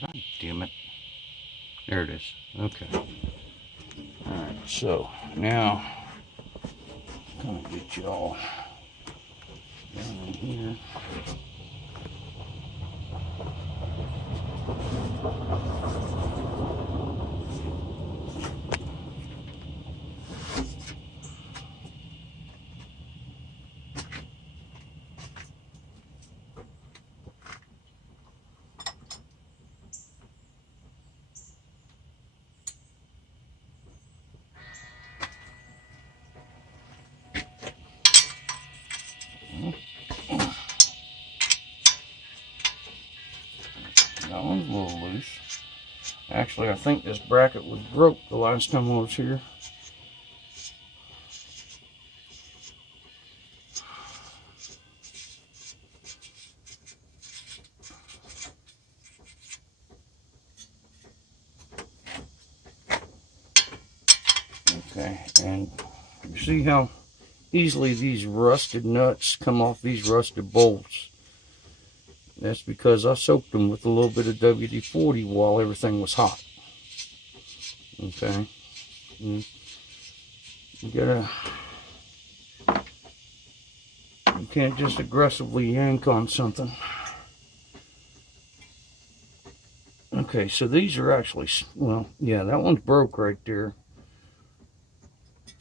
God damn it. There it is. Okay. Alright, so now I'm gonna get y'all down in here. That one's a little loose. Actually, I think this bracket was broke the last time I was here. Okay, and you see how easily these rusted nuts come off these rusted bolts. That's because I soaked them with a little bit of WD-40 while everything was hot. Okay, you can't just aggressively yank on something. Okay, so these are actually, well, yeah, that one's broke right there,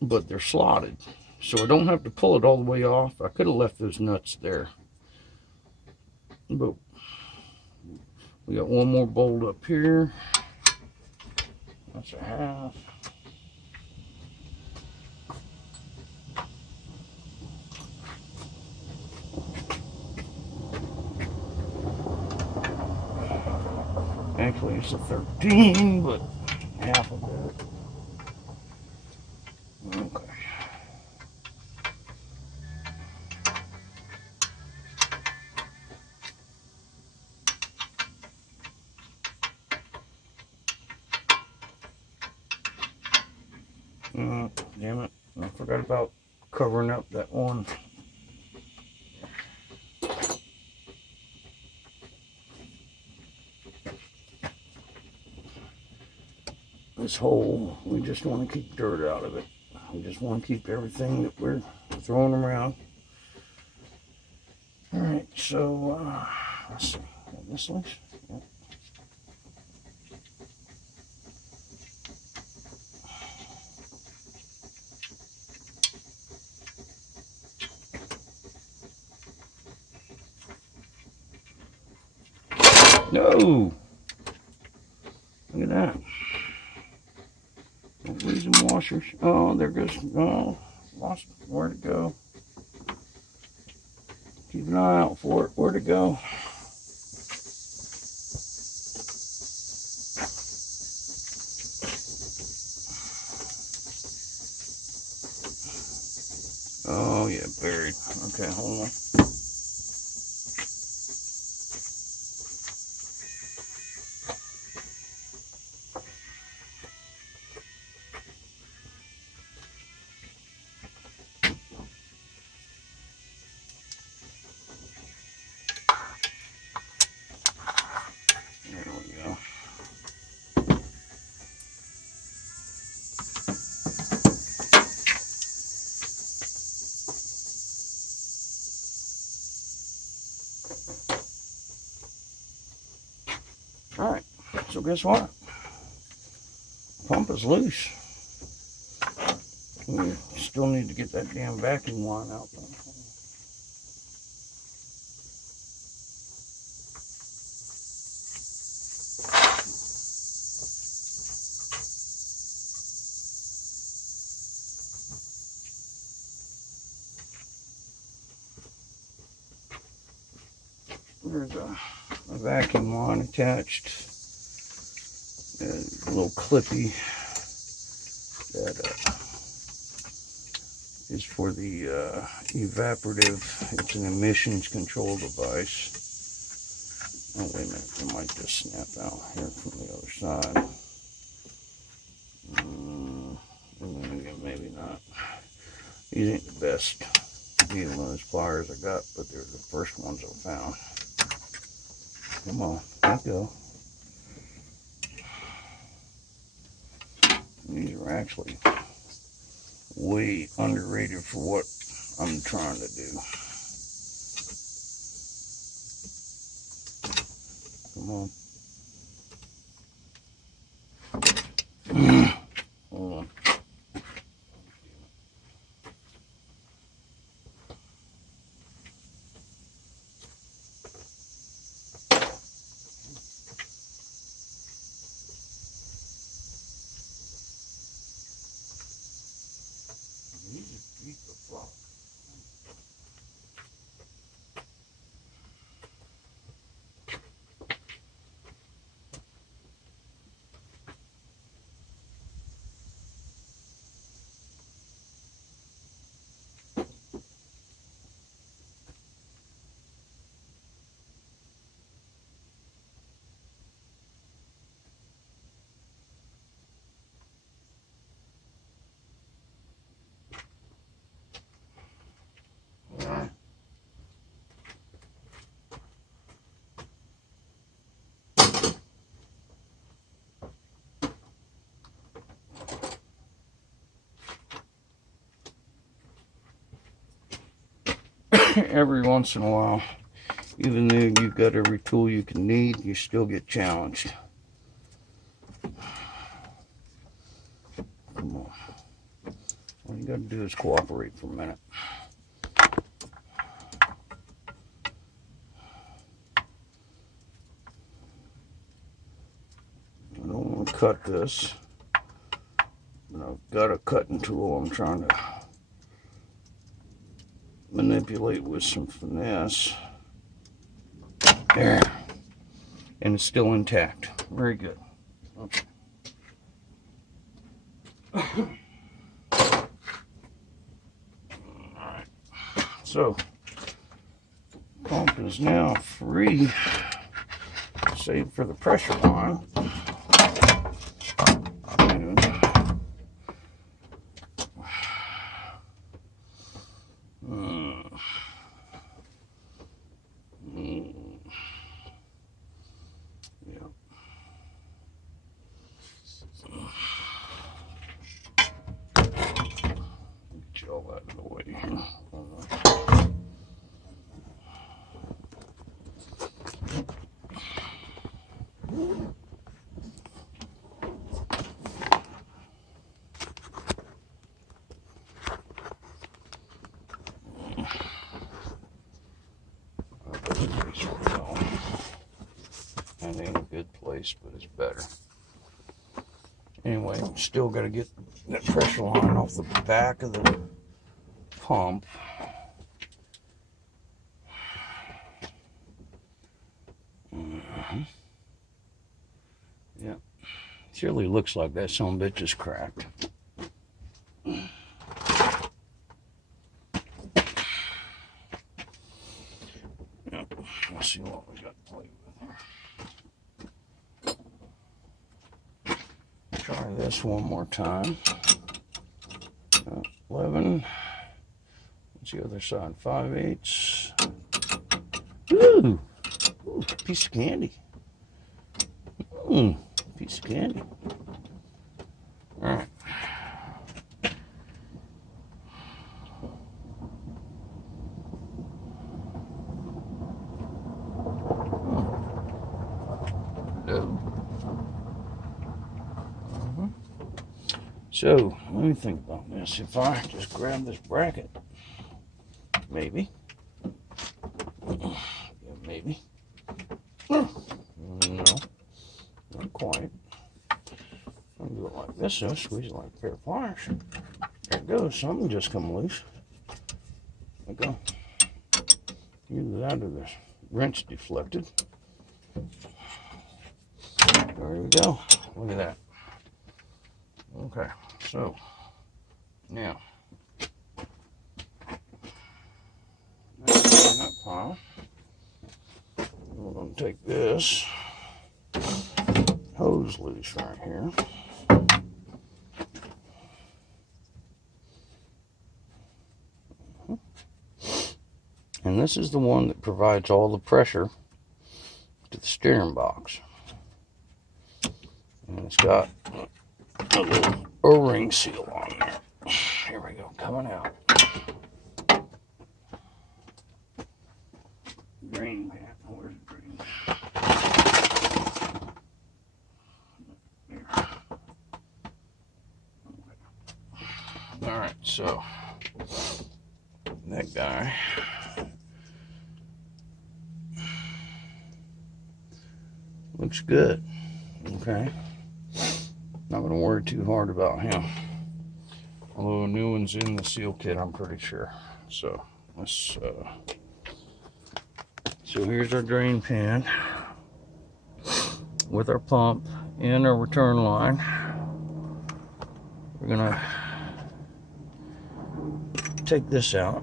but they're slotted, so I don't have to pull it all the way off. I could have left those nuts there, but we got one more bolt up here. That's a half. Actually, it's a 13, but half of it. Okay. Damn it. I forgot about covering up that one. This hole, we just want to keep dirt out of it. We just want to keep everything that we're throwing around. All right, so let's see. Got this loose? Yep. No! Look at that. Don't lose some washers. Oh, there goes. Oh, lost. Where'd it go? Keep an eye out for it. Where'd it go? Oh, yeah, buried. Okay, hold on. There we go. All right, so guess what? Pump is loose. We still need to get that damn vacuum line out though. There's a vacuum line attached. A little clippy that is for the evaporative. It's an emissions control device. Oh, wait a minute. It might just snap out here from the other side. Maybe not. These ain't the best needle nose pliers I got, but they're the first ones I found. Come on, let go. These are actually way underrated for what I'm trying to do. Come on. Hold on. Every once in a while, even though you've got every tool you can need, you still get challenged. Come on. All you got to do is cooperate for a minute. I don't want to cut this, but I've got a cutting tool I'm trying to manipulate with some finesse. There. And it's still intact. Very good. Okay. Alright. So, pump is now free, save for the pressure line. Get all that out of the way here. That ain't a good place, but it's better. Anyway, still got to get that pressure line off the back of the pump. Yeah, surely looks like that son of a bitch is cracked. Yeah, let's see what we got to play with here. Try this one more time. 11. What's the other side? 5/8. Ooh, ooh, piece of candy. Piece of candy. All right. So, let me think about this. If I just grab this bracket, maybe. Yeah, maybe. No, not quite. I'll do it like this, though. Squeeze it like a pair of pliers. There it goes. Something just come loose. There we go. Either that or the wrench deflected. There we go. Look at that. Okay, so now that's in that pile. We're going to take this hose loose right here. And this is the one that provides all the pressure to the steering box. And it's got a little O-ring seal on there. Here we go, coming out. Drain pan. Where's the drain? There. Alright, so that guy. Looks good. Okay. Not going to worry too hard about him. Although a new one's in the seal kit, I'm pretty sure. So let's. So here's our drain pan with our pump and our return line. We're gonna take this out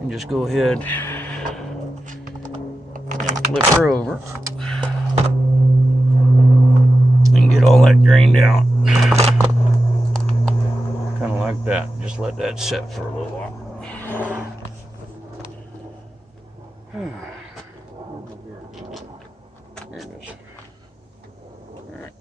and just go ahead and flip her over and get all that drained out. Kind of like that. Just let that set for a little while. Here it is. All right.